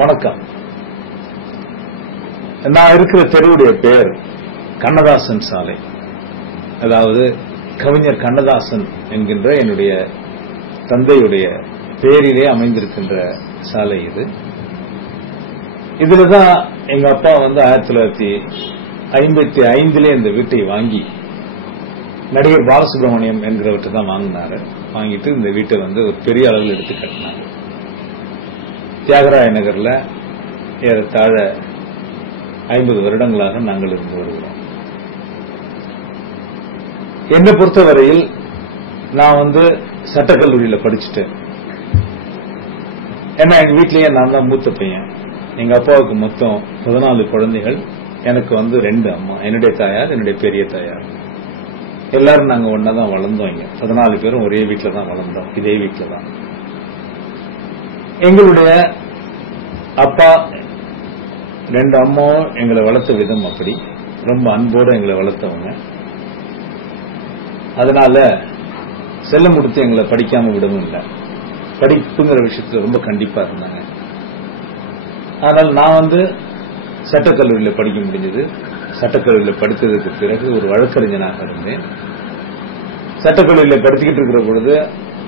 வணக்கம். நான் இருக்கிற தெருவுடைய பேர் கண்ணதாசன் சாலை. அதாவது கவிஞர் கண்ணதாசன் என்கின்ற என்னுடைய தந்தையுடைய பேரிலே அமைந்திருக்கின்ற சாலை இது. இதுலதான் எங்க அப்பா 1955 இந்த வீட்டை வாங்கி நடிகர் பாலசுப்ரமணியம் என்கிறவற்றை தான் வாங்கினாரு. வாங்கிட்டு இந்த வீட்டை ஒரு பெரிய அளவில் எடுத்து கட்டினாங்க. தியாகராய நகர்ல ஏறத்தாழ 50 வருடங்களாக நாங்கள் இருந்து வருகிறோம். என்னை பொறுத்தவரையில் நான் சட்டக்கல்லூரியில் படிச்சுட்டேன். ஏன்னா எங்க வீட்லயே நான் தான் மூத்த பையன். எங்க அப்பாவுக்கு மொத்தம் 14 குழந்தைகள். எனக்கு 2 அம்மா, என்னுடைய தாயார், என்னுடைய பெரிய தாயார். எல்லாரும் நாங்க ஒன்னாதான் வளர்ந்தோம். இங்க 14 பேரும் ஒரே வீட்டுல தான் வளர்ந்தோம். இதே வீட்டுல தான். எங்களுடைய அப்பா 2 அம்மாவும் எங்களை வளர்த்த விதம் அப்படி ரொம்ப அன்போடு எங்களை வளர்த்தவங்க. அதனால செல்ல முடித்து எங்களை படிக்காம விடவும் இல்லை. படிப்புங்கிற விஷயத்துல ரொம்ப கண்டிப்பா இருந்தாங்க. ஆனால் நான் சட்டக்கல்லூரியில் படிக்க முடிஞ்சது. சட்டக்கல்லூரியில் படித்ததுக்கு பிறகு ஒரு வழக்கறிஞனாக இருந்தேன். சட்டக்கல்லூரியில் படிச்சுக்கிட்டு இருக்கிற பொழுது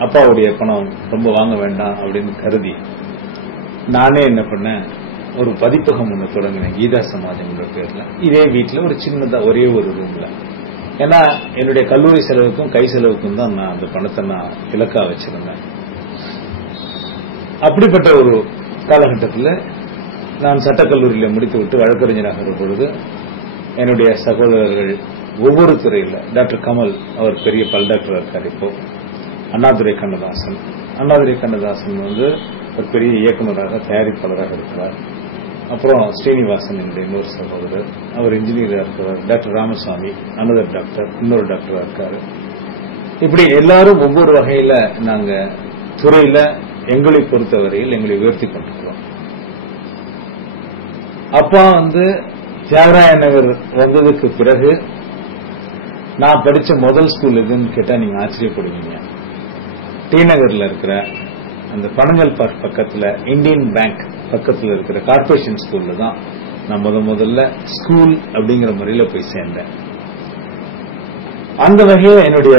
அப்பாவுடைய பணம் ரொம்ப வாங்க வேண்டாம் அப்படின்னு கருதி நானே என்ன பண்ணேன், ஒரு பதிப்பகம் ஒன்று தொடங்கினேன், கீதா சமாஜம் பேர்ல. இதே வீட்டில் ஒரு சின்னதா ஒரே ஒரு ரூம்ல. ஏன்னா என்னுடைய கல்லூரி செலவுக்கும் கை செலவுக்கும் தான் நான் அந்த பணத்தை நான் இலக்கா வச்சிருந்தேன். அப்படிப்பட்ட ஒரு காலகட்டத்தில் நான் சட்டக்கல்லூரியில் முடித்து விட்டு வழக்கறிஞராக இருக்கிற பொழுது என்னுடைய சகோதரர்கள் ஒவ்வொரு துறையில், டாக்டர் கமல் அவர் பெரிய பல் டாக்டர் இருக்கார். இப்போ அண்ணாதுரை கண்ணதாசன் ஒரு பெரிய இயக்குநராக தயாரிப்பாளராக இருக்கிறார். அப்புறம் ஸ்ரீனிவாசன் என்னுடைய இன்னொரு சகோதரர், அவர் இன்ஜினியரா இருக்கிறார். டாக்டர் ராமசாமி அனதர் டாக்டர், இன்னொரு டாக்டரா இருக்காரு. இப்படி எல்லாரும் ஒவ்வொரு வகையில நாங்க துறையில எங்களை பொறுத்தவரையில் எங்களை உயர்த்தி கொண்டிருக்கிறோம். அப்பா தியாகராய நகர் வந்ததுக்கு பிறகு நான் படிச்ச முதல் ஸ்கூல் எதுன்னு கேட்டா நீங்க ஆச்சரியப்படுவீங்க. டி நகர்ல இருக்கிற அந்த பனங்கல் பார்க் பக்கத்துல இந்தியன் பேங்க் பக்கத்துல இருக்கிற கார்பரேஷன் ஸ்கூல்ல தான் நான் முதல்ல ஸ்கூல் அப்படிங்கிற முறையில போய் சேர்ந்தேன். அந்த வகையில என்னுடைய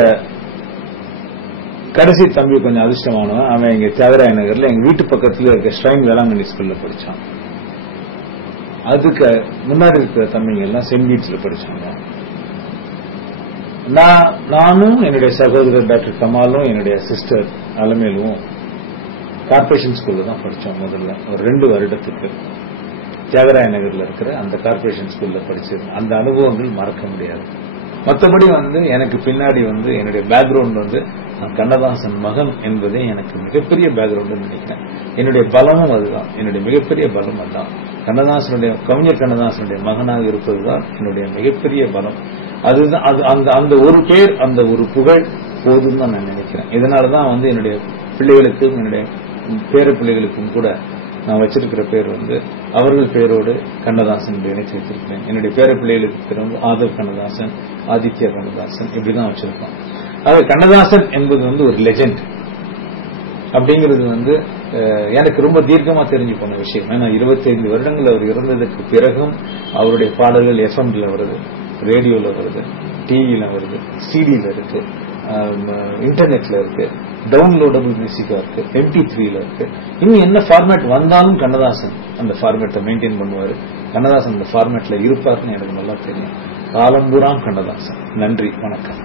கடைசி தம்பி கொஞ்சம் அதிர்ஷ்டமானவன். அவன் எங்க தியாகராய நகர்ல எங்க வீட்டு பக்கத்துல இருக்க ஸ்ட்ரைன் வேளாங்கண்ணி ஸ்கூல்ல படிச்சான். அதுக்கு முன்னாடி இருக்கிற தம்பிங்க எல்லாம் சென்ட் பீட்ஸ்ல படிச்சாங்க. நானும் என்னுடைய சகோதரர் டாக்டர் கமாலும் என்னுடைய சிஸ்டர் அலமேலும் கார்பரேஷன் ஸ்கூல்ல தான் படிச்சோம். முதல்ல ஒரு 2 வருடத்துக்கு தியாகராய நகர்ல இருக்கிற அந்த கார்பரேஷன் ஸ்கூல்ல படிச்சிருந்தேன். அந்த அனுபவங்கள் மறக்க முடியாது. மற்றபடி எனக்கு பின்னாடி என்னுடைய பேக்ரவுண்ட் நான் கண்ணதாசன் மகன் என்பதே எனக்கு மிகப்பெரிய பேக்ரவுண்ட் நினைக்கிறேன். என்னுடைய பலமும் அதுதான். என்னுடைய மிகப்பெரிய பலம் அதுதான். கவிஞர் கண்ணதாசனுடைய மகனாக இருப்பதுதான் என்னுடைய மிகப்பெரிய பலம். அதுதான் அந்த ஒரு பேர், அந்த ஒரு புகழ் போதும் தான் நான் நினைக்கிறேன். இதனாலதான் என்னுடைய பிள்ளைகளுக்கும் என்னுடைய பேர பிள்ளைகளுக்கும் கூட நான் வச்சிருக்கிற பேர் அவர்கள் பேரோடு கண்ணதாசன் இணைத்து வச்சிருக்கிறேன். என்னுடைய பேர பிள்ளைகளுக்கு பேர் ஆதவ் கண்ணதாசன், ஆதித்யா கண்ணதாசன், இப்படிதான் வச்சிருக்கோம். அதாவது கண்ணதாசன் என்பது ஒரு லெஜெண்ட் அப்படிங்கிறது எனக்கு ரொம்ப தீர்க்கமா தெரிஞ்சு போன விஷயம். ஏன்னா 25 வருடங்கள் அவர் இறந்ததுக்கு பிறகும் அவருடைய பாடல்கள் எஃப்எம்ல வருது, ரேடியோல வருது, டிவில வருது, சிடில இருக்கு, இன்டர்நெட்ல இருக்கு, டவுன்லோடபிள் மியூசிக்கா இருக்கு, MP3ல இருக்கு. இன்னும் என்ன ஃபார்மேட் வந்தாலும் கண்ணதாசன் அந்த ஃபார்மேட்டை மெயின்டைன் பண்ணுவாரு. கண்ணதாசன் அந்த ஃபார்மேட்ல இருப்பாருன்னு எனக்கு நல்லா தெரியும். காலம்பூராம் கண்ணதாசன். நன்றி, வணக்கம்.